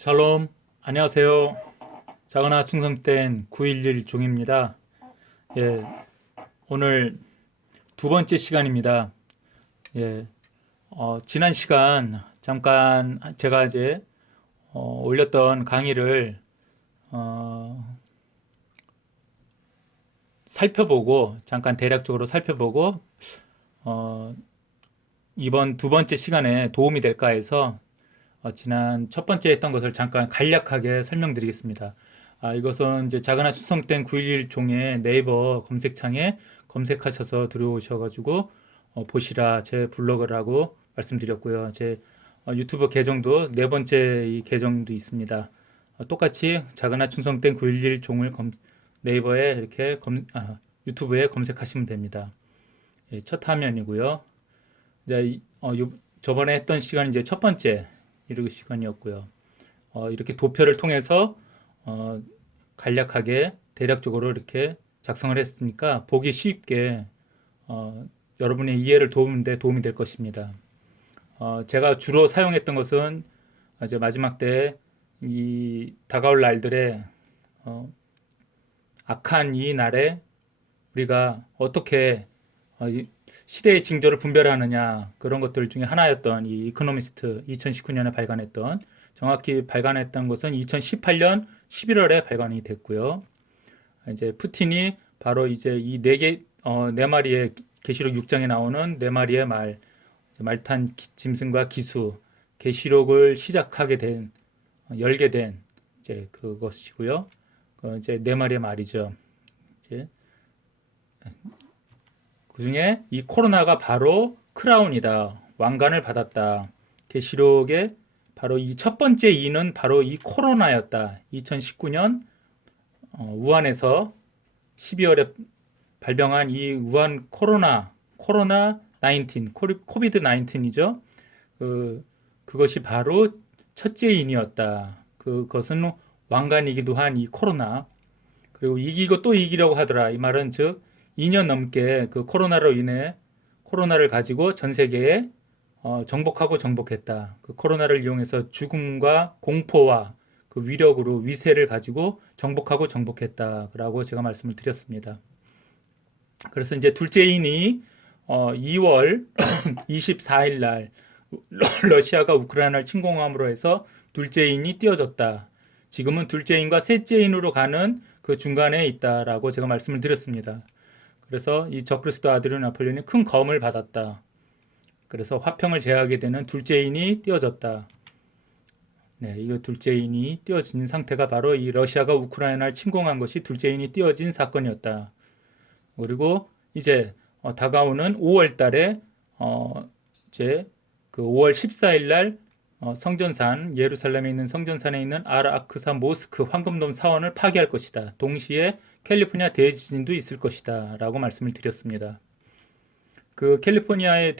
샬롬, 안녕하세요. 자가나 충성된 911 종입니다. 예, 오늘 두 번째 시간입니다. 예, 지난 시간 잠깐 제가 이제 올렸던 강의를 어, 살펴보고 잠깐 대략적으로 살펴보고 어, 이번 두 번째 시간에 도움이 될까 해서 지난 첫 번째 했던 것을 잠깐 간략하게 설명드리겠습니다. 이것은 이제 자그나 수성된 911 종의 네이버 검색창에 검색하셔서 들어오셔가지고 보시라 제 블로그라고 말씀드렸고요. 제 유튜브 계정도 네 번째 이 계정도 있습니다. 똑같이 자그나 충성된 911 종을 네이버에 이렇게 유튜브에 검색하시면 됩니다. 예, 첫 화면이고요. 이제 저번에 했던 시간이 이제 첫 번째 이르기 시간이었고요. 이렇게 도표를 통해서 어, 간략하게 대략적으로 이렇게 작성을 했으니까 보기 쉽게 여러분의 이해를 도우는데 도움이 될 것입니다. 제가 주로 사용했던 것은 이제 마지막 때 이 다가올 날들의 어, 악한 이 날에 우리가 어떻게 시대의 징조를 분별하느냐 그런 것들 중에 하나였던 이 이코노미스트 2019년에 발간했던 정확히 발간했던 것은 2018년 11월에 발간이 됐고요. 이제 푸틴이 바로 이제 이 네 마리의 계시록 6장에 나오는 네 마리의 말탄 짐승과 기수 계시록을 시작하게 된 열게 된 이제 그것이고요. 이제 네 마리의 말이죠. 이제 그 중에 이 코로나가 바로 크라운이다. 왕관을 받았다. 계시록에 바로 이 첫 번째 이는 바로 이 코로나였다. 2019년 우한에서 12월에 발병한 이 우한 코로나 19, 코비드 19이죠. 그것이 바로 첫째 인이었다. 그것은 왕관이기도 한 이 코로나. 그리고 이기고 또 이기려고 하더라. 이 말은 즉 2년 넘게 그 코로나로 인해 코로나를 가지고 전 세계에 정복하고 정복했다. 그 코로나를 이용해서 죽음과 공포와 그 위력으로 위세를 가지고 정복하고 정복했다라고 제가 말씀을 드렸습니다. 그래서 이제 둘째인이 2월 24일 날 러시아가 우크라이나를 침공함으로 해서 둘째인이 띄어졌다. 지금은 둘째인과 셋째인으로 가는 그 중간에 있다라고 제가 말씀을 드렸습니다. 그래서 이 적그리스도 아들은 나폴레옹이 큰 검을 받았다. 그래서 화평을 제하게 되는 둘째인이 띄어졌다. 네, 이 둘째인이 띄어진 상태가 바로 이 러시아가 우크라이나를 침공한 것이 둘째인이 띄어진 사건이었다. 그리고 이제 다가오는 5월 달에 이제 그 5월 14일 날 성전산 예루살렘에 있는 성전산에 있는 아르아크사 모스크 황금돔 사원을 파괴할 것이다. 동시에 캘리포니아 대지진도 있을 것이다. 라고 말씀을 드렸습니다. 그 캘리포니아에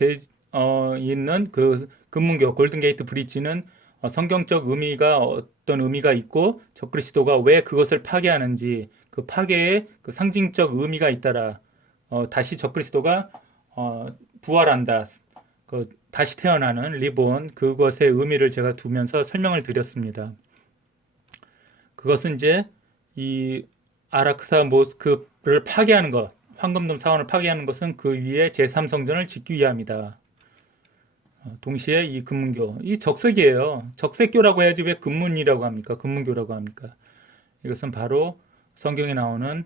있는 그 금문교 골든게이트 브릿지는 성경적 의미가 어떤 의미가 있고 적그리스도가 왜 그것을 파괴하는지 그 파괴에 그 상징적 의미가 있다라 다시 적그리스도가 부활한다. 다시 태어나는 리본 그것의 의미를 제가 두면서 설명을 드렸습니다. 그것은 이제 이 아라크사 모스크를 파괴하는 것, 황금돔 사원을 파괴하는 것은 그 위에 제3성전을 짓기 위함이다. 동시에 이 금문교, 이 적색이에요. 적색교라고 해야지 왜 금문이라고 합니까? 금문교라고 합니까? 이것은 바로 성경에 나오는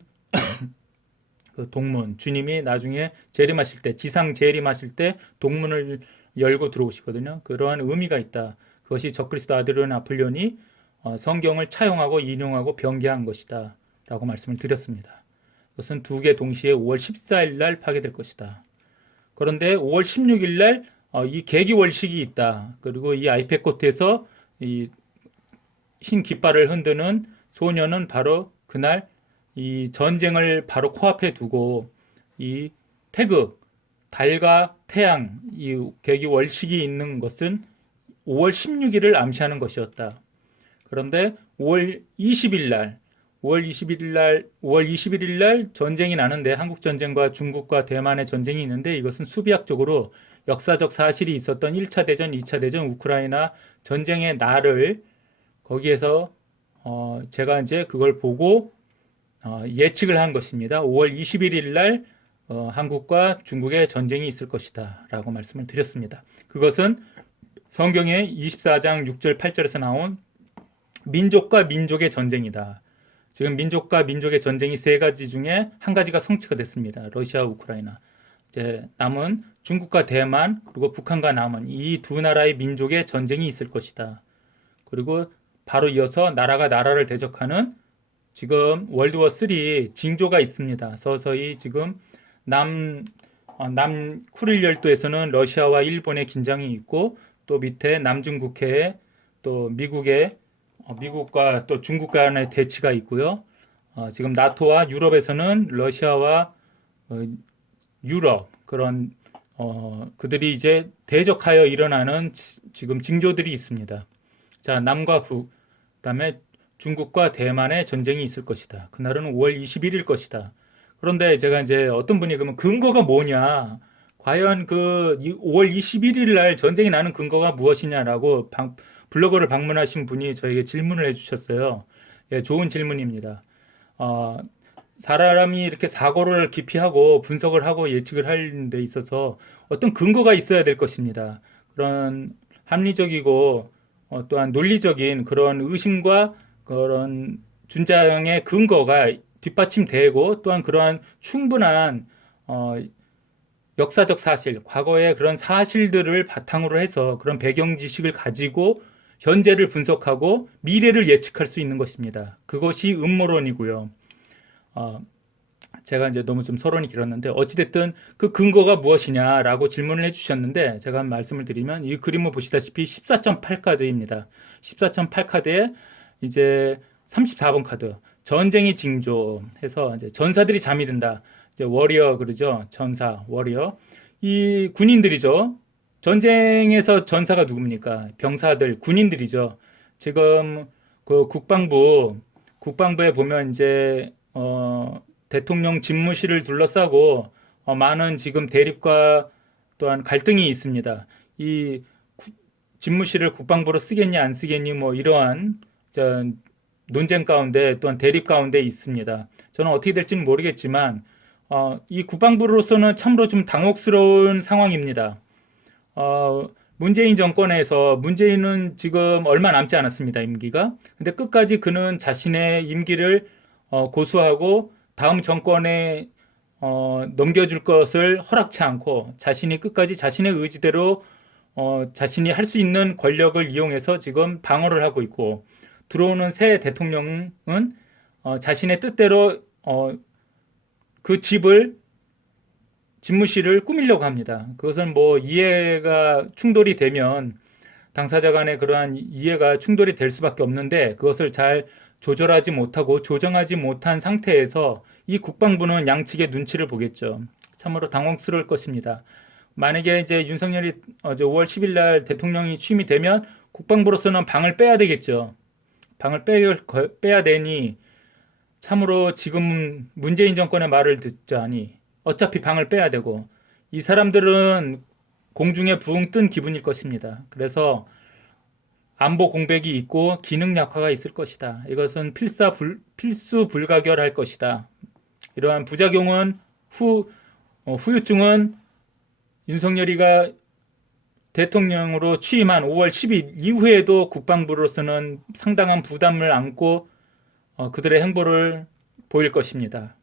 그 동문, 주님이 나중에 재림하실 때, 지상 재림하실 때 동문을 열고 들어오시거든요. 그러한 의미가 있다. 그것이 적그리스도 아들은 나폴레옹이 성경을 차용하고 인용하고 변개한 것이다. 라고 말씀을 드렸습니다. 그것은 두 개 동시에 5월 14일 날 파괴될 것이다. 그런데 5월 16일 날 이 계기월식이 있다. 그리고 이 아이페코트에서 이 흰 깃발을 흔드는 소녀는 바로 그날 이 전쟁을 바로 코앞에 두고 이 태극, 달과 태양, 이 계기월식이 있는 것은 5월 16일을 암시하는 것이었다. 그런데 5월 20일 날 5월 21일 날 전쟁이 나는데 한국 전쟁과 중국과 대만의 전쟁이 있는데 이것은 수비학적으로 역사적 사실이 있었던 1차 대전, 2차 대전 우크라이나 전쟁의 날을 거기에서 제가 이제 그걸 보고 예측을 한 것입니다. 5월 21일 날 한국과 중국의 전쟁이 있을 것이다 라고 말씀을 드렸습니다. 그것은 성경의 24장 6절 8절에서 나온 민족과 민족의 전쟁이다. 지금 민족과 민족의 전쟁이 세 가지 중에 한 가지가 성취가 됐습니다. 러시아, 우크라이나. 이제 남은 중국과 대만 그리고 북한과 남은 이 두 나라의 민족의 전쟁이 있을 것이다. 그리고 바로 이어서 나라가 나라를 대적하는 지금 월드워 3 징조가 있습니다. 서서히 지금 남 쿠릴 열도에서는 러시아와 일본의 긴장이 있고 또 밑에 남중국해에 또 미국과 또 중국 간의 대치가 있고요. 지금 나토와 유럽에서는 러시아와 유럽 그런 그들이 이제 대적하여 일어나는 지금 징조들이 있습니다. 자, 남과 북, 그다음에 중국과 대만의 전쟁이 있을 것이다. 그날은 5월 21일 것이다. 그런데 제가 이제 어떤 분이 그러면 근거가 뭐냐? 과연 그 5월 21일 날 전쟁이 나는 근거가 무엇이냐라고 블로그를 방문하신 분이 저에게 질문을 해주셨어요. 예, 좋은 질문입니다. 사람이 이렇게 사고를 깊이 하고 분석을 하고 예측을 하는 데 있어서 어떤 근거가 있어야 될 것입니다. 그런 합리적이고 또한 논리적인 그런 의심과 그런 준장의 근거가 뒷받침되고 또한 그러한 충분한 역사적 사실, 과거의 그런 사실들을 바탕으로 해서 그런 배경 지식을 가지고 현재를 분석하고 미래를 예측할 수 있는 것입니다. 그것이 음모론이고요. 제가 이제 너무 좀 서론이 길었는데 어찌됐든 그 근거가 무엇이냐라고 질문을 해주셨는데 제가 말씀을 드리면 이 그림을 보시다시피 14.8 카드입니다. 14.8 카드에 이제 34번 카드 전쟁이 징조해서 이제 전사들이 잠이 든다. 이제 워리어 그러죠. 전사 워리어 이 군인들이죠. 전쟁에서 전사가 누굽니까? 병사들 군인들이죠. 지금 그 국방부에 보면 이제 대통령 집무실을 둘러싸고 많은 지금 대립과 또한 갈등이 있습니다. 이 집무실을 국방부로 쓰겠니 안 쓰겠니 뭐 이러한 논쟁 가운데 또한 대립 가운데 있습니다. 저는 어떻게 될지는 모르겠지만 이 국방부로서는 참으로 좀 당혹스러운 상황입니다. 문재인 정권에서 문재인은 지금 얼마 남지 않았습니다. 임기가. 근데 끝까지 그는 자신의 임기를 고수하고 다음 정권에 넘겨줄 것을 허락치 않고 자신이 끝까지 자신의 의지대로 자신이 할 수 있는 권력을 이용해서 지금 방어를 하고 있고 들어오는 새 대통령은 자신의 뜻대로 그 집무실을 꾸미려고 합니다. 그것은 뭐 이해가 충돌이 되면 당사자 간의 그러한 이해가 충돌이 될 수밖에 없는데 그것을 잘 조절하지 못하고 조정하지 못한 상태에서 이 국방부는 양측의 눈치를 보겠죠. 참으로 당혹스러울 것입니다. 만약에 이제 윤석열이 5월 10일 날 대통령이 취임이 되면 국방부로서는 방을 빼야 되겠죠. 방을 빼야 되니 참으로 지금 문재인 정권의 말을 듣자니 어차피 방을 빼야 되고 이 사람들은 공중에 붕 뜬 기분일 것입니다. 그래서 안보 공백이 있고 기능 약화가 있을 것이다. 이것은 필수 불가결할 것이다. 이러한 부작용은 후유증은 윤석열이가 대통령으로 취임한 5월 10일 이후에도 국방부로서는 상당한 부담을 안고 그들의 행보를 보일 것입니다.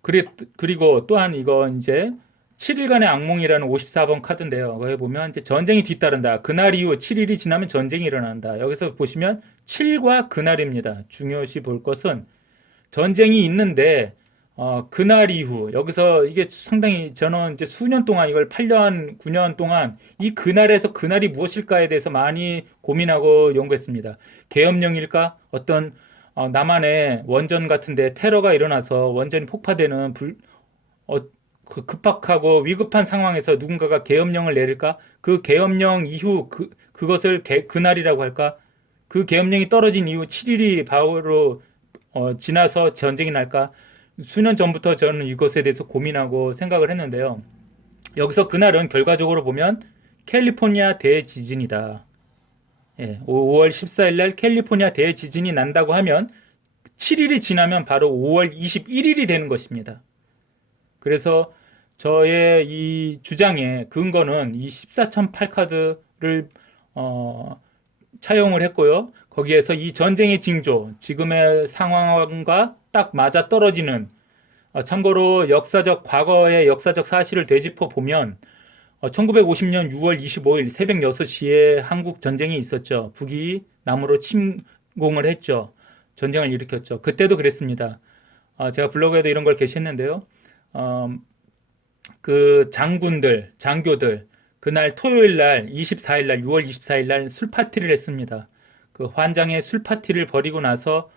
그리고 또한 이거 이제 7일간의 악몽이라는 54번 카드인데요. 거기 보면 이제 전쟁이 뒤따른다. 그날 이후 7일이 지나면 전쟁이 일어난다. 여기서 보시면 7과 그날입니다. 중요시 볼 것은 전쟁이 있는데 그날 이후 여기서 이게 상당히 저는 이제 수년 동안 이걸 8년 9년 동안 이 그날에서 그날이 무엇일까에 대해서 많이 고민하고 연구했습니다. 계엄령일까? 어떤 남한의 원전 같은데 테러가 일어나서 원전이 폭파되는 그 급박하고 위급한 상황에서 누군가가 계엄령을 내릴까? 그 계엄령 이후 그것을 그날이라고 할까? 그 계엄령이 떨어진 이후 7일이 바로 지나서 전쟁이 날까? 수년 전부터 저는 이것에 대해서 고민하고 생각을 했는데요. 여기서 그날은 결과적으로 보면 캘리포니아 대지진이다. 예, 5월 14일 날 캘리포니아 대지진이 난다고 하면 7일이 지나면 바로 5월 21일이 되는 것입니다. 그래서 저의 이 주장의 근거는 이 14.8 카드를 차용을 했고요. 거기에서 이 전쟁의 징조, 지금의 상황과 딱 맞아 떨어지는 참고로 과거의 역사적 사실을 되짚어 보면 1950년 6월 25일 새벽 6시에 한국 전쟁이 있었죠. 북이 남으로 침공을 했죠. 전쟁을 일으켰죠. 그때도 그랬습니다. 제가 블로그에도 이런 걸 게시했는데요. 그 장교들, 그날 토요일 날, 24일 날, 6월 24일 날 술 파티를 했습니다. 그 환장의 술 파티를 벌이고 나서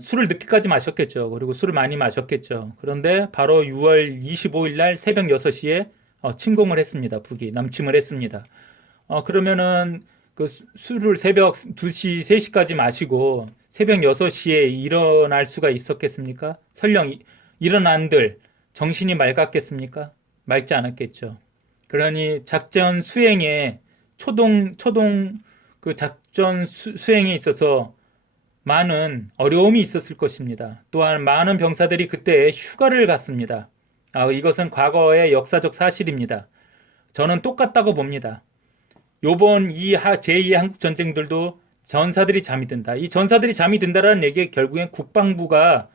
술을 늦게까지 마셨겠죠. 그리고 술을 많이 마셨겠죠. 그런데 바로 6월 25일 날 새벽 6시에 침공을 했습니다. 북이 남침을 했습니다. 그러면은 그 술을 새벽 2시, 3시까지 마시고 새벽 6시에 일어날 수가 있었겠습니까? 설령 일어난들 정신이 맑았겠습니까? 맑지 않았겠죠. 그러니 작전 수행에 초동 그 작전 수행에 있어서 많은 어려움이 있었을 것입니다. 또한 많은 병사들이 그때 휴가를 갔습니다. 이것은 과거의 역사적 사실입니다. 저는 똑같다고 봅니다. 요번 제2의 한국 전쟁들도 전사들이 잠이 든다. 이 전사들이 잠이 든다라는 얘기 결국엔 국방부가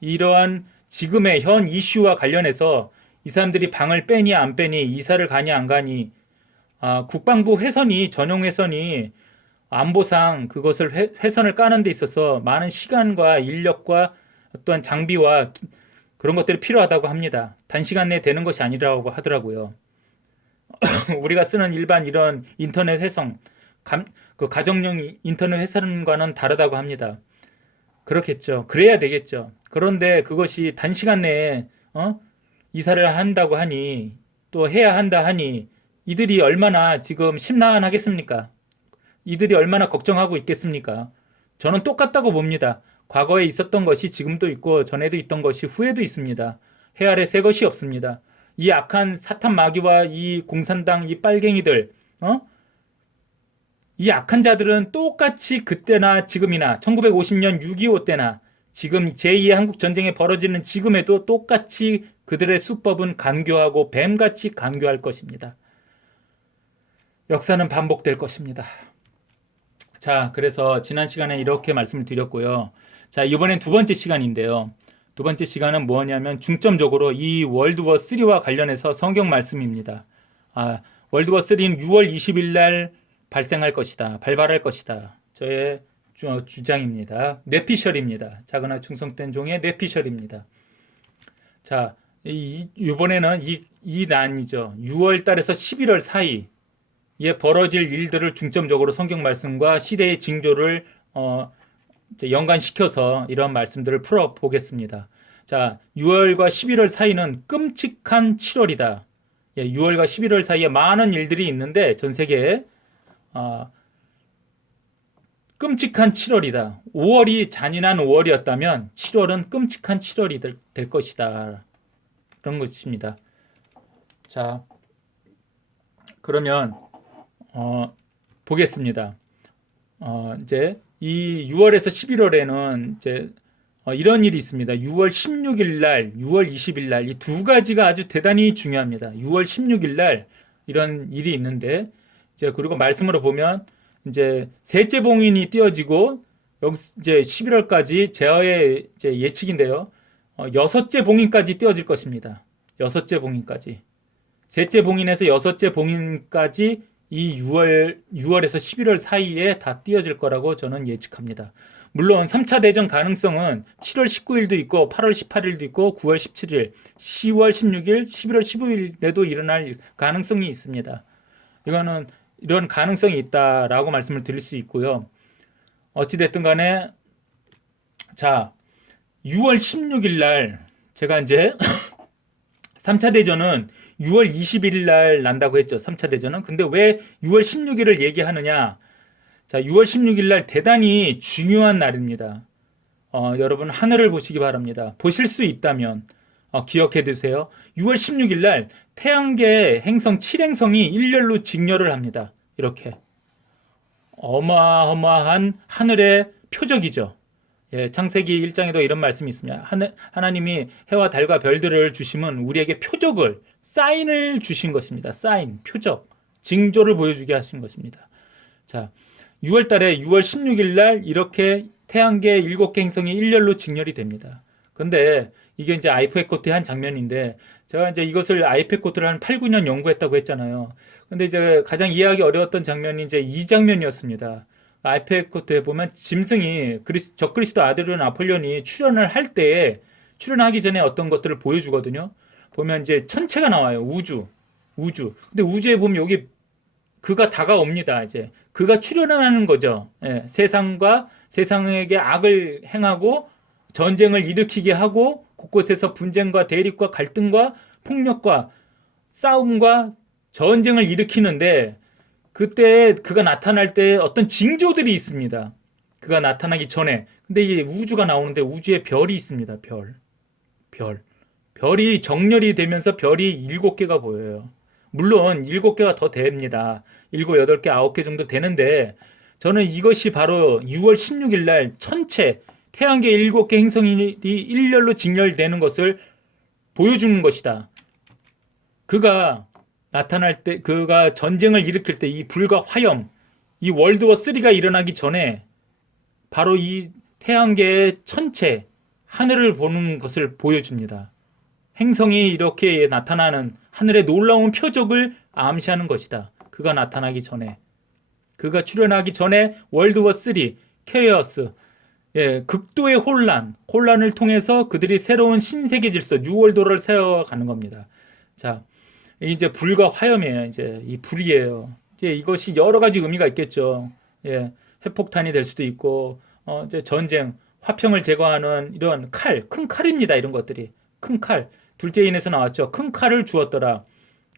이러한 지금의 현 이슈와 관련해서 이 사람들이 방을 빼니 안 빼니 이사를 가니 안 가니 국방부 회선이 전용 회선이 안보상 그것을 회선을 까는 데 있어서 많은 시간과 인력과 어떠한 장비와 그런 것들이 필요하다고 합니다. 단시간 내에 되는 것이 아니라고 하더라고요. 우리가 쓰는 일반 이런 인터넷 회선, 그 가정용 인터넷 회선과는 다르다고 합니다. 그렇겠죠. 그래야 되겠죠. 그런데 그것이 단시간 내에 이사를 한다고 하니 또 해야 한다 하니 이들이 얼마나 지금 심란하겠습니까? 이들이 얼마나 걱정하고 있겠습니까? 저는 똑같다고 봅니다. 과거에 있었던 것이 지금도 있고 전에도 있던 것이 후에도 있습니다. 해 아래 새 것이 없습니다. 이 악한 사탄 마귀와 이 공산당 이 빨갱이들 이 악한 자들은 똑같이 그때나 지금이나 1950년 6.25 때나 지금 제2의 한국전쟁이 벌어지는 지금에도 똑같이 그들의 수법은 간교하고 뱀같이 간교할 것입니다. 역사는 반복될 것입니다. 자, 그래서 지난 시간에 이렇게 말씀을 드렸고요. 자, 이번엔 두 번째 시간인데요. 두 번째 시간은 뭐냐면 중점적으로 이 월드워 3와 관련해서 성경 말씀입니다. 월드워 3는 6월 20일 날 발생할 것이다. 발발할 것이다. 저의 주장입니다. 뇌피셜입니다. 작으나 충성된 종의 뇌피셜입니다. 자, 이번에는 이 난이죠. 6월 달에서 11월 사이에 벌어질 일들을 중점적으로 성경 말씀과 시대의 징조를 연관시켜서 이런 말씀들을 풀어보겠습니다. 자, 6월과 11월 사이는 끔찍한 7월이다. 6월과 11월 사이에 많은 일들이 있는데 전 세계에 끔찍한 7월이다. 5월이 잔인한 5월이었다면 7월은 끔찍한 7월이 될 것이다. 그런 것입니다. 자, 그러면 보겠습니다. 이제 이 6월에서 11월에는 이제 이런 일이 있습니다. 6월 16일 날, 6월 20일 날 이 두 가지가 아주 대단히 중요합니다. 6월 16일 날 이런 일이 있는데 이제 그리고 말씀으로 보면 이제 셋째 봉인이 띄어지고 여기 이제 11월까지 제어의 이제 예측인데요. 여섯째 봉인까지 띄어질 것입니다. 여섯째 봉인까지. 셋째 봉인에서 여섯째 봉인까지 이 6월에서 11월 사이에 다 띄어질 거라고 저는 예측합니다. 물론 3차 대전 가능성은 7월 19일도 있고 8월 18일도 있고 9월 17일, 10월 16일, 11월 15일에도 일어날 가능성이 있습니다. 이거는 이런 가능성이 있다라고 말씀을 드릴 수 있고요. 어찌됐든 간에 자 6월 16일 날 제가 이제 3차 대전은 6월 21일 날 난다고 했죠. 3차 대전은. 근데 왜 6월 16일을 얘기하느냐? 자, 6월 16일 날 대단히 중요한 날입니다. 여러분 하늘을 보시기 바랍니다. 보실 수 있다면 기억해 두세요. 6월 16일 날 태양계 행성 7행성이 일렬로 직렬을 합니다. 이렇게. 어마어마한 하늘의 표적이죠. 예, 창세기 1장에도 이런 말씀이 있습니다. 하나님이 해와 달과 별들을 주심은 우리에게 표적을, 사인을 주신 것입니다. 사인, 표적, 징조를 보여주게 하신 것입니다. 자, 6월 달에 6월 16일 날 이렇게 태양계 7개 행성이 일렬로 직렬이 됩니다. 근데 이게 이제 아이페코트의 한 장면인데, 제가 이제 이것을 아이페코트를 한 8, 9년 연구했다고 했잖아요. 근데 이제 가장 이해하기 어려웠던 장면이 이제 이 장면이었습니다. 아이페코트에 보면 짐승이 적그리스도 아들은 아폴론이 출연하기 전에 어떤 것들을 보여주거든요. 보면 이제 천체가 나와요. 우주. 근데 우주에 보면 여기 그가 다가옵니다. 이제 그가 출현하는 거죠. 예, 세상에게 악을 행하고 전쟁을 일으키게 하고 곳곳에서 분쟁과 대립과 갈등과 폭력과 싸움과 전쟁을 일으키는데, 그때 그가 나타날 때 어떤 징조들이 있습니다. 그가 나타나기 전에. 근데 이 우주가 나오는데 우주에 별이 있습니다. 별이 정렬이 되면서 별이 7개가 보여요. 물론 7개가 더 됩니다. 7, 8개, 9개 정도 되는데, 저는 이것이 바로 6월 16일 날 천체, 태양계 7개 행성이 일렬로 직렬되는 것을 보여주는 것이다. 그가 나타날 때, 그가 전쟁을 일으킬 때 이 불과 화염, 이 월드워 3가 일어나기 전에 바로 이 태양계의 천체, 하늘을 보는 것을 보여줍니다. 행성이 이렇게 나타나는 하늘의 놀라운 표적을 암시하는 것이다. 그가 나타나기 전에, 그가 출현하기 전에 월드워 3, 케이오스, 예, 극도의 혼란을 통해서 그들이 새로운 신세계 질서, 뉴월드를 세워가는 겁니다. 자, 이제 불과 화염이에요. 이제 이 불이에요. 이제 이것이 여러 가지 의미가 있겠죠. 예, 핵폭탄이 될 수도 있고, 이제 전쟁, 화평을 제거하는 이런 큰 칼입니다. 이런 것들이. 큰 칼. 둘째 인에서 나왔죠. 큰 칼을 주었더라.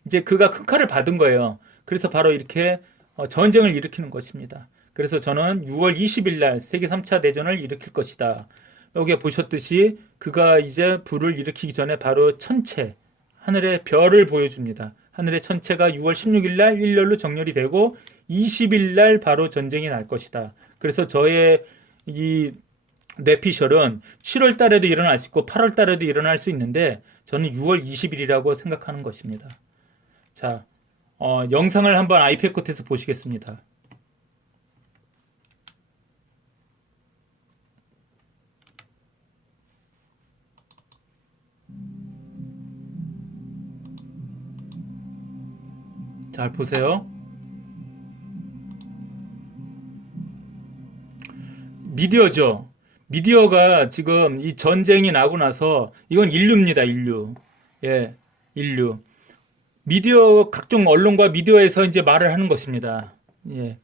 이제 그가 큰 칼을 받은 거예요. 그래서 바로 이렇게 전쟁을 일으키는 것입니다. 그래서 저는 6월 20일 날 세계 3차 대전을 일으킬 것이다. 여기에 보셨듯이 그가 이제 불을 일으키기 전에 바로 천체, 하늘의 별을 보여줍니다. 하늘의 천체가 6월 16일 날 일렬로 정렬이 되고 20일 날 바로 전쟁이 날 것이다. 그래서 저의 이 뇌피셜은 7월 달에도 일어날 수 있고 8월 달에도 일어날 수 있는데, 저는 6월 20일이라고 생각하는 것입니다. 자, 영상을 한번 아이패코트에서 보시겠습니다. 잘 보세요. 미디어죠. 미디어가 지금 이 전쟁이 나고 나서, 이건 인류입니다. 인류. 예, 인류. 미디어, 각종 언론과 미디어에서 이제 말을 하는 것입니다. 예.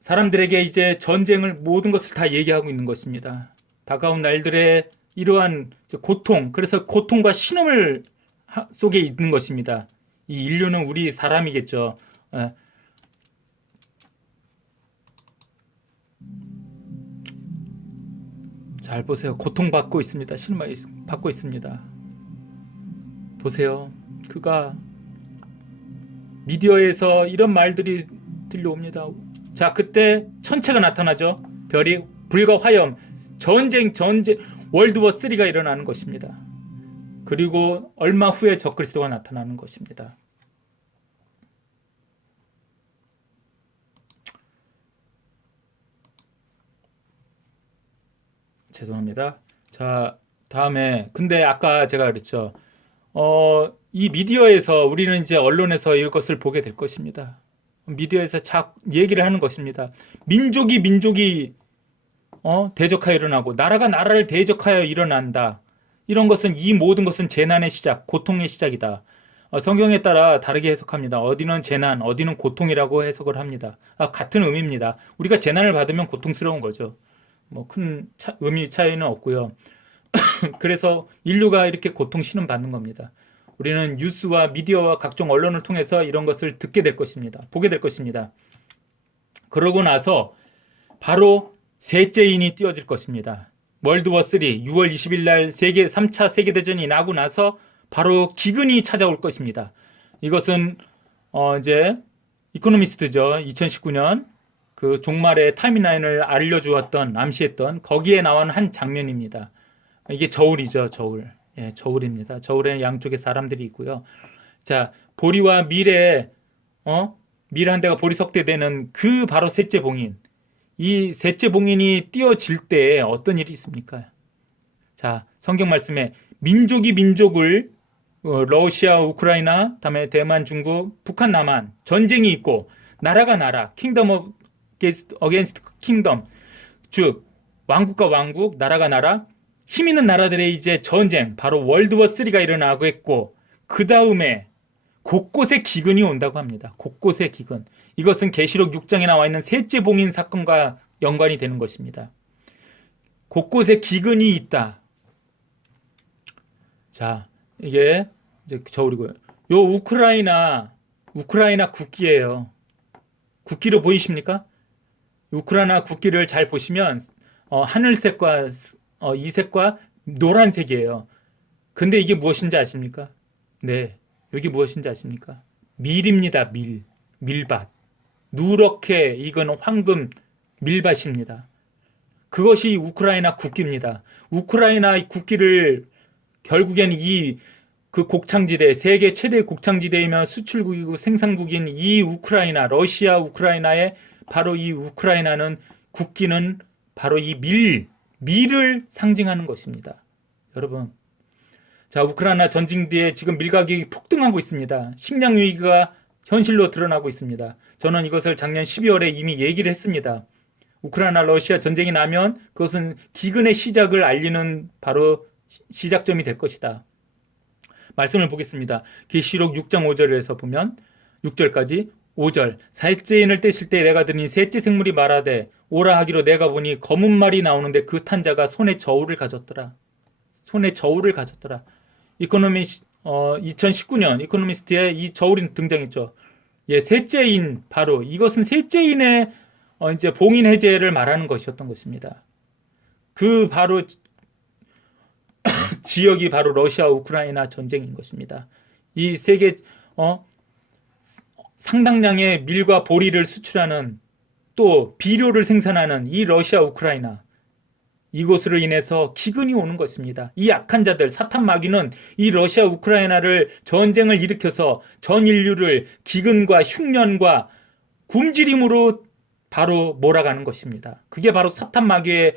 사람들에게 이제 전쟁을, 모든 것을 다 얘기하고 있는 것입니다. 다가온 날들의 이러한 고통, 그래서 고통과 신음을 속에 있는 것입니다. 이 인류는 우리 사람이겠죠. 예. 잘 보세요. 고통받고 있습니다. 신음을 받고 있습니다. 보세요. 그가 미디어에서 이런 말들이 들려옵니다. 자, 그때 천체가 나타나죠. 별이, 불과 화염, 전쟁, 월드워 3가 일어나는 것입니다. 그리고 얼마 후에 적그리스도가 나타나는 것입니다. 죄송합니다. 자, 다음에, 근데 아까 제가 그랬죠. 이 미디어에서, 우리는 이제 언론에서 이것을 보게 될 것입니다. 미디어에서 얘기를 하는 것입니다. 민족이 대적하여 일어나고, 나라가 나라를 대적하여 일어난다. 이런 것은, 이 모든 것은 재난의 시작, 고통의 시작이다. 성경에 따라 다르게 해석합니다. 어디는 재난, 어디는 고통이라고 해석을 합니다. 같은 의미입니다. 우리가 재난을 받으면 고통스러운 거죠. 뭐 큰 의미 차이는 없고요. 그래서 인류가 이렇게 고통 신음 받는 겁니다. 우리는 뉴스와 미디어와 각종 언론을 통해서 이런 것을 듣게 될 것입니다. 보게 될 것입니다. 그러고 나서 바로 셋째 인이 띄워질 것입니다. 월드워 3, 6월 20일 날 3차 세계대전이 나고 나서 바로 기근이 찾아올 것입니다. 이것은 이제 이코노미스트죠. 2019년 그 종말의 타임라인을 알려주었던 암시했던 거기에 나온 한 장면입니다. 이게 저울이죠. 저울. 예, 저울입니다. 저울에는 양쪽에 사람들이 있고요. 자, 보리와 밀에 밀 한 대가 보리 석대되는 그 바로 셋째 봉인. 이 셋째 봉인이 띄어질 때 어떤 일이 있습니까? 자, 성경 말씀에 민족이 민족을 러시아, 우크라이나, 다음에 대만, 중국, 북한, 남한 전쟁이 있고 나라가 나라, 킹덤 어게인스트 킹덤, 즉 왕국과 왕국, 나라가 나라, 힘 있는 나라들의 이제 전쟁, 바로 월드워 3가 일어나고 했고 그 다음에 곳곳에 기근이 온다고 합니다. 곳곳에 기근. 이것은 계시록 6장에 나와 있는 셋째 봉인 사건과 연관이 되는 것입니다. 곳곳에 기근이 있다. 자, 이게 이제 저울이고요. 요 우크라이나 국기예요. 국기로 보이십니까? 우크라이나 국기를 잘 보시면 하늘색과 이색과 노란색이에요. 근데 이게 무엇인지 아십니까? 네, 여기 무엇인지 아십니까? 밀입니다. 밀밭. 누렇게 익은 황금 밀밭입니다. 그것이 우크라이나 국기입니다. 우크라이나 국기를 결국엔 그 곡창지대, 세계 최대 곡창지대이며 수출국이고 생산국인 이 우크라이나, 러시아 우크라이나의 바로 이 우크라이나는 국기는 바로 이 밀을 상징하는 것입니다. 여러분, 자, 우크라이나 전쟁 뒤에 지금 밀 가격이 폭등하고 있습니다. 식량 위기가 현실로 드러나고 있습니다. 저는 이것을 작년 12월에 이미 얘기를 했습니다. 우크라이나 러시아 전쟁이 나면 그것은 기근의 시작을 알리는 바로 시작점이 될 것이다. 말씀을 보겠습니다. 계시록 6장 5절에서 보면 6절까지 5절 셋째인을 떼실 때 내가 들으니 셋째 생물이 말하되 오라 하기로 내가 보니 검은 말이 나오는데 그 탄 자가 손에 저울을 가졌더라. 손에 저울을 가졌더라. 2019년 이코노미스트에 이 저울이 등장했죠. 예, 셋째인 바로 이것은 셋째인의 이제 봉인 해제를 말하는 것이었던 것입니다. 그 바로 지역이 바로 러시아 우크라이나 전쟁인 것입니다. 이 세계 상당량의 밀과 보리를 수출하는 또 비료를 생산하는 이 러시아 우크라이나 이곳으로 인해서 기근이 오는 것입니다. 이 악한 자들 사탄 마귀는 이 러시아 우크라이나를 전쟁을 일으켜서 전 인류를 기근과 흉년과 굶주림으로 바로 몰아가는 것입니다. 그게 바로 사탄 마귀의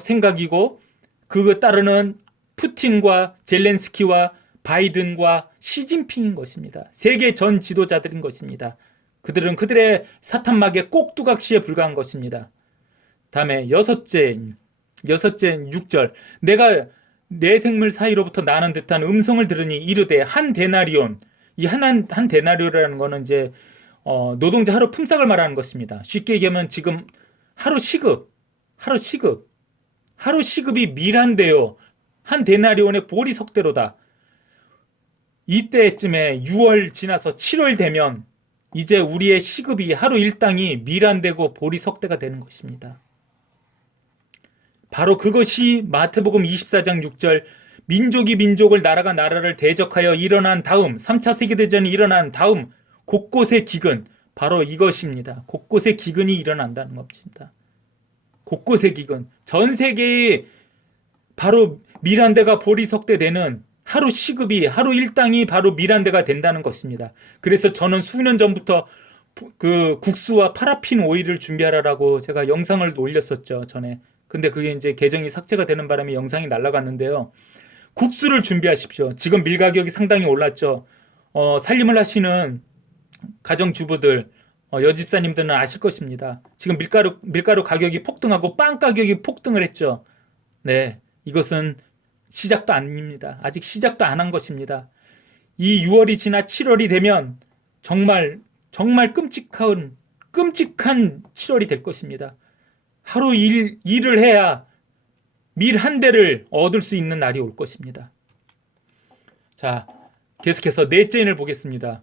생각이고 그거 따르는 푸틴과 젤렌스키와 바이든과 시진핑인 것입니다. 세계 전 지도자들인 것입니다. 그들은 그들의 사탄 마귀의 꼭두각시에 불과한 것입니다. 다음에 여섯째 6절 내가 내 생물 사이로부터 나는 듯한 음성을 들으니 이르되 한 데나리온 이 한 데나리온이라는 거는 이제 노동자 하루 품삯을 말하는 것입니다. 쉽게 얘기하면 지금 하루 시급이 밀한데요. 한 데나리온의 보리 석대로다. 이때쯤에 6월 지나서 7월 되면 이제 우리의 시급이 하루 일당이 밀한되고 보리 석대가 되는 것입니다. 바로 그것이 마태복음 24장 6절 민족이 민족을 나라가 나라를 대적하여 일어난 다음 3차 세계대전이 일어난 다음 곳곳의 기근 바로 이것입니다. 곳곳에 기근이 일어난다는 것입니다. 곳곳의 기근 전 세계에 바로 밀 한 대가 보리 석대 되는 하루 시급이 하루 일당이 바로 밀 한 대가 된다는 것입니다. 그래서 저는 수년 전부터 그 국수와 파라핀 오일을 준비하라고 제가 영상을 올렸었죠. 전에. 근데 그게 이제 계정이 삭제가 되는 바람에 영상이 날아갔는데요. 국수를 준비하십시오. 지금 밀 가격이 상당히 올랐죠. 살림을 하시는 가정주부들, 여집사님들은 아실 것입니다. 지금 밀가루 가격이 폭등하고 빵 가격이 폭등을 했죠. 네, 이것은 시작도 아닙니다. 아직 시작도 안 한 것입니다. 이 6월이 지나 7월이 되면 정말 끔찍한 7월이 될 것입니다. 하루 일을 해야 밀 한 대를 얻을 수 있는 날이 올 것입니다. 자, 계속해서 넷째 인을 보겠습니다.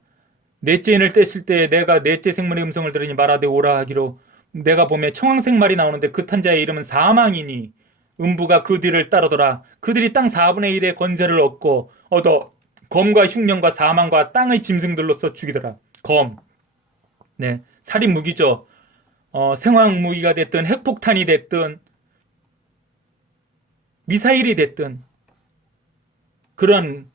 넷째 인을 뗐을 때 내가 넷째 생물의 음성을 들으니 말하되 오라 하기로 내가 보매 청황색 말이 나오는데 그 탄자의 이름은 사망이니 음부가 그 뒤를 따르더라. 그들이 땅 4분의 1의 권세를 얻어 검과 흉년과 사망과 땅의 짐승들로서 죽이더라. 검, 네, 살인 무기죠. 생화학 무기가 됐든 핵폭탄이 됐든 미사일이 됐든 그런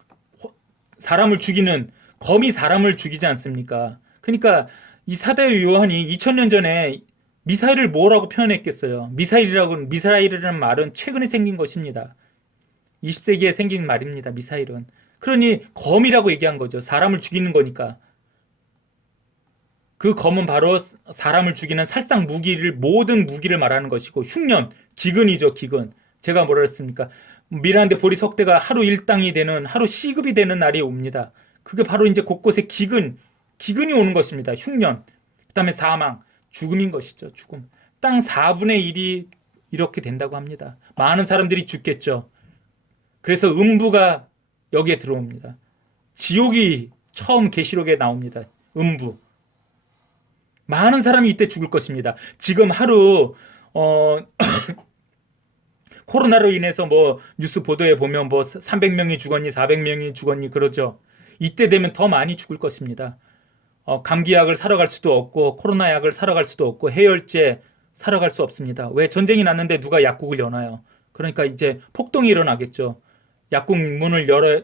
사람을 죽이는 검이 사람을 죽이지 않습니까? 그러니까 이 사대 요한이 2000년 전에 미사일을 뭐라고 표현했겠어요? 미사일이라는 말은 최근에 생긴 것입니다. 20세기에 생긴 말입니다. 미사일은. 그러니 검이라고 얘기한 거죠. 사람을 죽이는 거니까. 그 검은 바로 사람을 죽이는 살상 무기를 모든 무기를 말하는 것이고 흉년, 기근이죠. 기근. 제가 뭐라 했습니까? 미라는데 보리 석대가 하루 일당이 되는 하루 시급이 되는 날이 옵니다. 그게 바로 이제 곳곳에 기근이 오는 것입니다. 흉년. 그다음에 사망, 죽음인 것이죠. 죽음. 땅 4분의 1이 이렇게 된다고 합니다. 많은 사람들이 죽겠죠. 그래서 음부가 여기에 들어옵니다. 지옥이 처음 계시록에 나옵니다. 음부. 많은 사람이 이때 죽을 것입니다. 지금 하루 코로나로 인해서 뭐 뉴스 보도에 보면 뭐 300명이 죽었니 400명이 죽었니 그러죠. 이때 되면 더 많이 죽을 것입니다. 감기약을 사러 갈 수도 없고 코로나 약을 사러 갈 수도 없고 해열제 사러 갈 수 없습니다. 왜 전쟁이 났는데 누가 약국을 여나요? 그러니까 이제 폭동이 일어나겠죠. 약국 문을 열어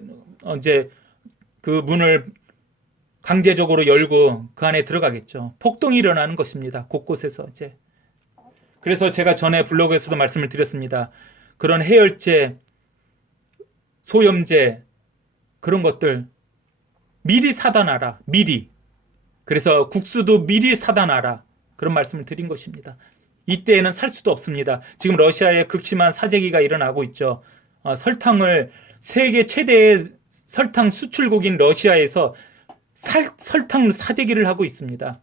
이제 그 문을 강제적으로 열고 그 안에 들어가겠죠. 폭동이 일어나는 것입니다. 곳곳에서 이제. 그래서 제가 전에 블로그에서도 말씀을 드렸습니다. 그런 해열제, 소염제 그런 것들 미리 사다 놔라. 미리. 그래서 국수도 미리 사다 놔라. 그런 말씀을 드린 것입니다. 이때에는 살 수도 없습니다. 지금 러시아에 극심한 사재기가 일어나고 있죠. 설탕을 세계 최대의 설탕 수출국인 러시아에서 설탕 사재기를 하고 있습니다.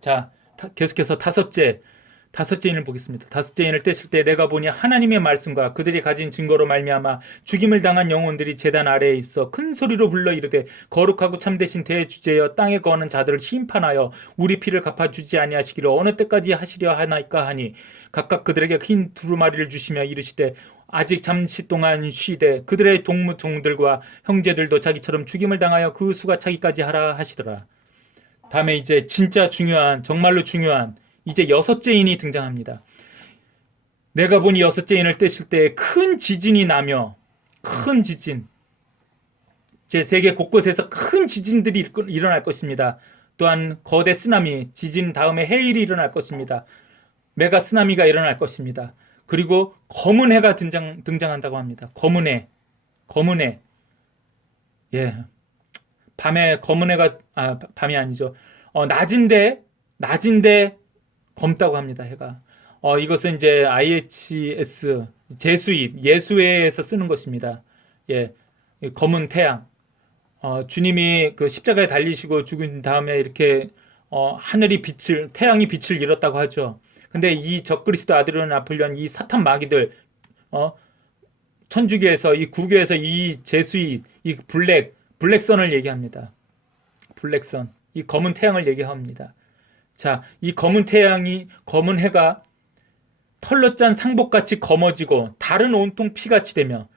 자, 계속해서 다섯째 인을 보겠습니다. 다섯째 인을 뗐을 때 내가 보니 하나님의 말씀과 그들이 가진 증거로 말미암아 죽임을 당한 영혼들이 제단 아래에 있어 큰 소리로 불러 이르되 거룩하고 참되신 대주제여 땅에 거하는 자들을 심판하여 우리 피를 갚아주지 아니하시기를 어느 때까지 하시려 하나이까 하니 각각 그들에게 흰 두루마리를 주시며 이르시되 아직 잠시 동안 쉬되 그들의 동무종들과 형제들도 자기처럼 죽임을 당하여 그 수가 차기까지 하라 하시더라. 다음에 이제 진짜 중요한 정말로 중요한 이제 여섯째 인이 등장합니다. 내가 보니 여섯째 인을 떼실 때 큰 지진이 나며 큰 지진 제 세계 곳곳에서 큰 지진들이 일어날 것입니다. 또한 거대 쓰나미 지진 다음에 해일이 일어날 것입니다. 메가 쓰나미가 일어날 것입니다. 그리고 검은 해가 등장한다고 합니다. 검은 해. 예. 밤에 검은 해가 밤이 아니죠. 낮인데 검다고 합니다. 해가. 이것은 이제 IHS 예수회에서 쓰는 것입니다. 예. 검은 태양. 주님이 그 십자가에 달리시고 죽은 다음에 이렇게 태양이 빛을 잃었다고 하죠. 근데 이 적그리스도 아들은 아플련 이 사탄 마귀들 천주교에서 이 구교에서 이 이 블랙선을 얘기합니다. 블랙선. 이 검은 태양을 얘기합니다. 자, 이 검은 해가 털로 짠 상복같이 검어지고 달은 온통 피같이 되며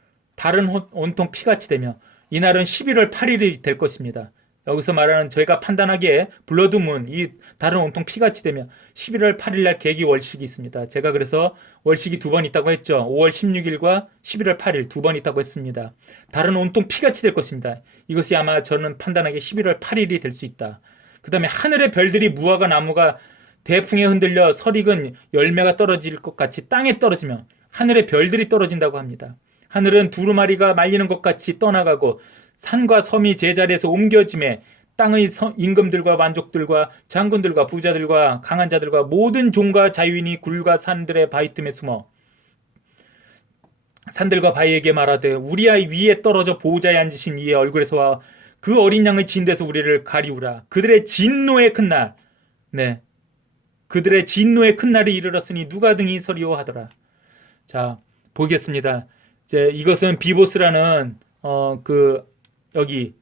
이날은 11월 8일이 될 것입니다. 여기서 말하는 저희가 판단하기에 블러드문 이 달은 온통 피같이 되며 11월 8일 날 계기월식이 있습니다. 제가 그래서 월식이 두 번 있다고 했죠. 5월 16일과 11월 8일 두 번 있다고 했습니다. 달은 온통 피같이 될 것입니다. 이것이 아마 저는 판단하기에 11월 8일이 될 수 있다. 그 다음에 하늘의 별들이 무화과 나무가 대풍에 흔들려 설익은 열매가 떨어질 것 같이 땅에 떨어지며 하늘의 별들이 떨어진다고 합니다. 하늘은 두루마리가 말리는 것 같이 떠나가고 산과 섬이 제자리에서 옮겨짐에 땅의 임금들과 만족들과 장군들과 부자들과 강한 자들과 모든 종과 자유인이 굴과 산들의 바위 틈에 숨어 산들과 바위에게 말하되 우리 아이 위에 떨어져 보호자에 앉으신 이의 얼굴에서와 그 어린 양의 진대에서 우리를 가리우라. 그들의 진노의 큰 날, 그들의 진노의 큰 날이 이르렀으니 누가 등이 서리오 하더라. 자, 보겠습니다. 이제 이것은 비보스라는 여기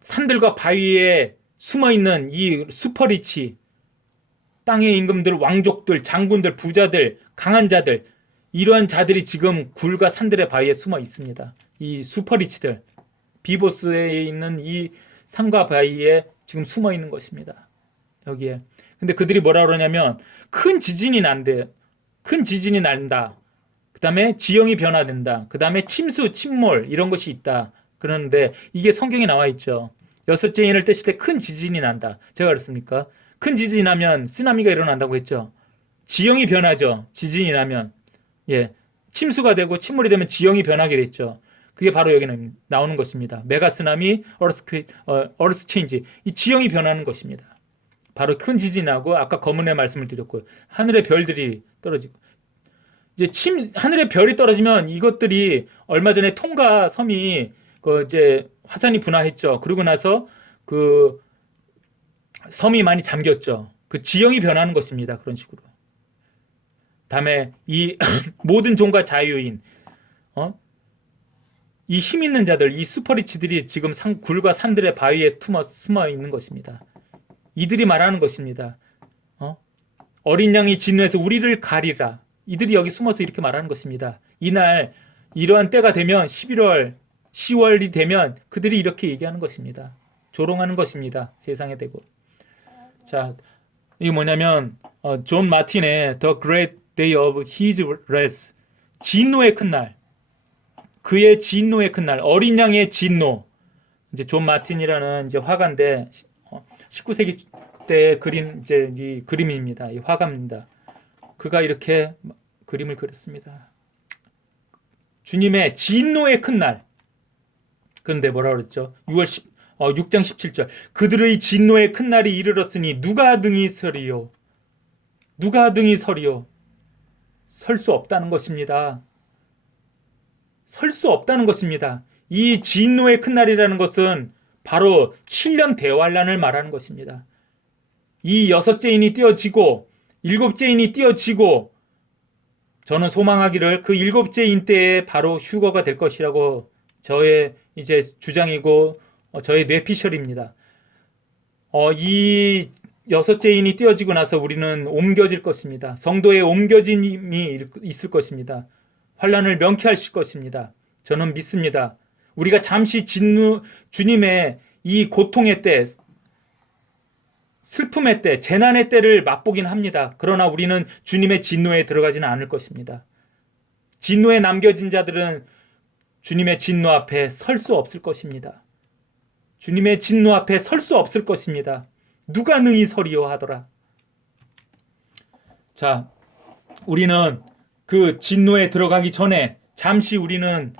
산들과 바위에 숨어 있는 이 슈퍼리치, 땅의 임금들, 왕족들, 장군들, 부자들, 강한 자들, 이러한 자들이 지금 굴과 산들의 바위에 숨어 있습니다. 이 슈퍼리치들, 비보스에 있는 이 산과 바위에 지금 숨어 있는 것입니다. 여기에. 근데 그들이 뭐라 그러냐면 큰 지진이 난대. 큰 지진이 난다. 그다음에 지형이 변화된다. 그다음에 침수, 침몰 이런 것이 있다. 그러는데 이게 성경에 나와 있죠. 여섯째 인을 떼실 때 큰 지진이 난다. 제가 그랬습니까? 큰 지진이 나면 쓰나미가 일어난다고 했죠. 지형이 변하죠. 지진이 나면. 예. 침수가 되고 침몰이 되면 지형이 변하게 됐죠. 그게 바로 여기는 나오는 것입니다. 메가 쓰나미, 어스 체인지. 이 지형이 변하는 것입니다. 바로 큰 지진이 나고 아까 검은의 말씀을 드렸고요. 하늘의 별들이 떨어지고 이제 하늘의 별이 떨어지면 이것들이 얼마 전에 통가 섬이 이제 화산이 분화했죠. 그러고 나서 그 섬이 많이 잠겼죠. 그 지형이 변하는 것입니다. 그런 식으로. 다음에 이 모든 종과 자유인, 이 힘 있는 자들, 이 슈퍼리치들이 지금 굴과 산들의 바위에 숨어 있는 것입니다. 이들이 말하는 것입니다. 어린 양이 진노해서 우리를 가리라. 이들이 여기 숨어서 이렇게 말하는 것입니다. 이날 이러한 때가 되면 11월, 10월이 되면 그들이 이렇게 얘기하는 것입니다. 조롱하는 것입니다. 세상에 대고. 자, 이게 뭐냐면 존 마틴의 The Great Day of His Wrath, 진노의 큰 날, 그의 진노의 큰 날, 어린 양의 진노. 이제 존 마틴이라는 이제 화가인데 19세기 때 그린 이제 이 그림입니다. 이 화가입니다. 그가 이렇게 그림을 그렸습니다. 주님의 진노의 큰 날. 그런데 뭐라 그랬죠? 6장 17절. 그들의 진노의 큰 날이 이르렀으니 누가 등이 서리요? 누가 등이 서리요? 설 수 없다는 것입니다. 설 수 없다는 것입니다. 이 진노의 큰 날이라는 것은 바로 7년 대환란을 말하는 것입니다. 이 여섯째 인이 띄어지고 일곱째 인이 띄어지고 저는 소망하기를 그 일곱째 인 때에 바로 휴거가 될 것이라고 저의 이제 주장이고 저의 뇌피셜입니다. 이 여섯째 인이 띄어지고 나서 우리는 옮겨질 것입니다. 성도의 옮겨짐이 있을 것입니다. 환란을 명쾌하실 것입니다. 저는 믿습니다. 우리가 잠시 주님의 이 고통의 때, 슬픔의 때, 재난의 때를 맛보긴 합니다. 그러나 우리는 주님의 진노에 들어가지는 않을 것입니다. 진노에 남겨진 자들은 주님의 진노 앞에 설 수 없을 것입니다. 주님의 진노 앞에 설 수 없을 것입니다. 누가 능히 서리요 하더라. 자, 우리는 그 진노에 들어가기 전에 잠시 우리는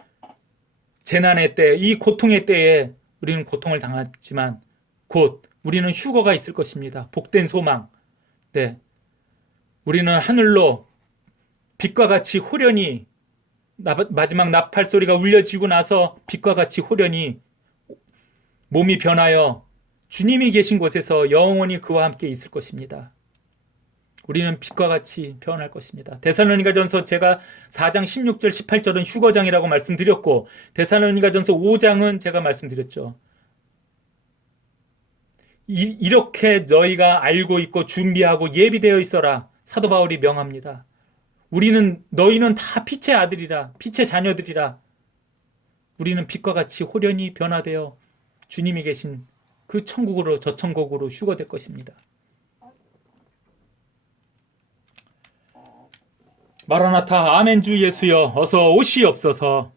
재난의 때, 이 고통의 때에 우리는 고통을 당하지만 곧 우리는 휴거가 있을 것입니다. 복된 소망. 네. 우리는 하늘로 빛과 같이 호련히 마지막 나팔 소리가 울려지고 나서 빛과 같이 호련히 몸이 변하여 주님이 계신 곳에서 영원히 그와 함께 있을 것입니다. 우리는 빛과 같이 변할 것입니다. 데살로니가전서 제가 4장 16절 18절은 휴거장이라고 말씀드렸고 데살로니가전서 5장은 제가 말씀드렸죠. 이렇게 너희가 알고 있고 준비하고 예비되어 있어라. 사도 바울이 명합니다. 너희는 다 빛의 아들이라, 빛의 자녀들이라. 우리는 빛과 같이 호련히 변화되어 주님이 계신 그 천국으로, 저 천국으로 휴거될 것입니다. 마라나타, 아멘 주 예수여, 어서 오시옵소서.